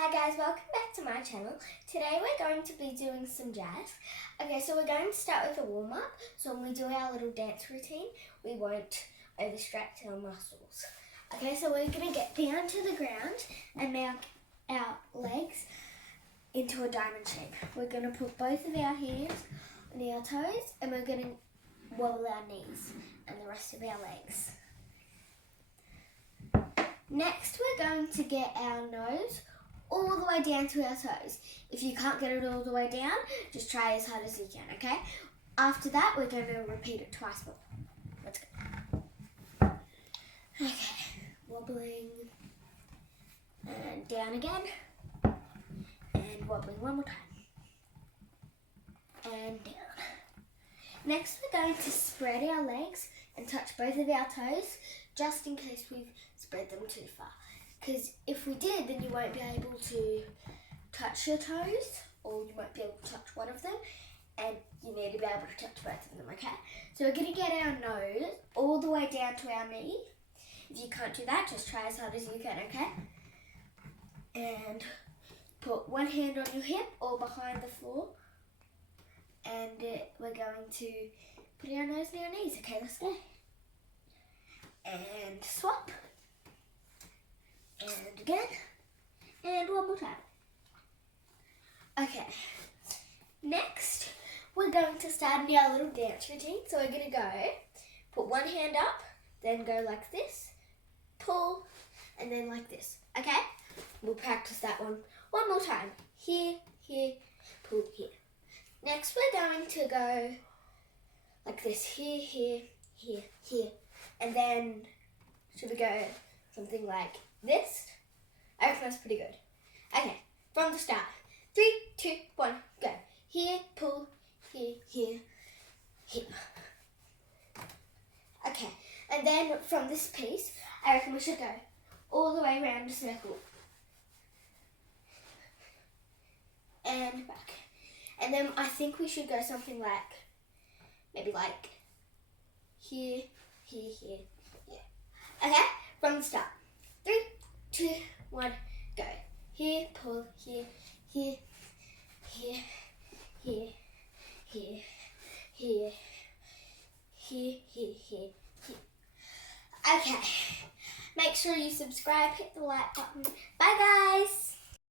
Hi guys, welcome back to my channel. Today we're going to be doing some jazz. Okay, so we're going to start with a warm-up. So when we do our little dance routine, we won't overstretch our muscles. Okay, so we're going to get down to the ground and make our legs into a diamond shape. We're going to put both of our hands on our toes and we're going to wobble our knees and the rest of our legs. Next, we're going to get our nose all the way down to our toes. If you can't get it all the way down, just try as hard as you can, okay? After that, we're going to repeat it twice more. Let's go. Okay, wobbling, and down again, and wobbling one more time, and down. Next, we're going to spread our legs and touch both of our toes, just in case we've spread them too far. Because if we did, then you won't be able to touch your toes, or you won't be able to touch one of them, and you need to be able to touch both of them, okay? So we're going to get our nose all the way down to our knee. If you can't do that, just try as hard as you can, okay? And put one hand on your hip or behind the floor, and we're going to put our nose on our knees. Okay, let's go. And swap. And again. And one more time. Okay. Next, we're going to start our little dance routine. So we're going to go, put one hand up, then go like this, pull, and then like this. Okay? We'll practice that one more time. Here, here, pull, here. Next, we're going to go like this. Here, here, here, here. And then, should we go something like this? I reckon that's pretty good. Okay, from the start. 3, 2, 1, go. Here, pull, here, here, here. Okay, and then from this piece, I reckon we should go all the way around the circle. And back. And then I think we should go something like, maybe like here, here, here, here. Okay, from the start. 3, 2, 1, go. Here, pull, here, here, here, here, here, here, here, here, here, here. Okay, make sure you subscribe, hit the like button. Bye guys!